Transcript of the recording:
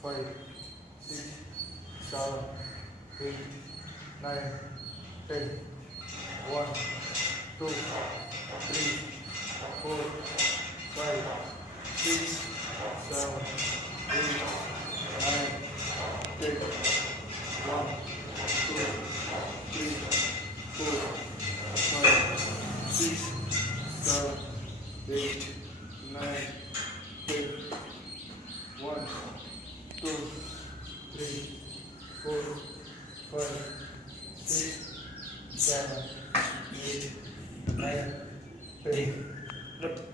5, 6, 7, 8, 9, 10. 1, 2, 3, 4, 5, 6, 7, 8, 9, 10. 1, 2, 3, 4, 5, 6, 7, 8, 9, 10. 1, 2, 3, 4, 5, 6, 7, 8, 9, 10.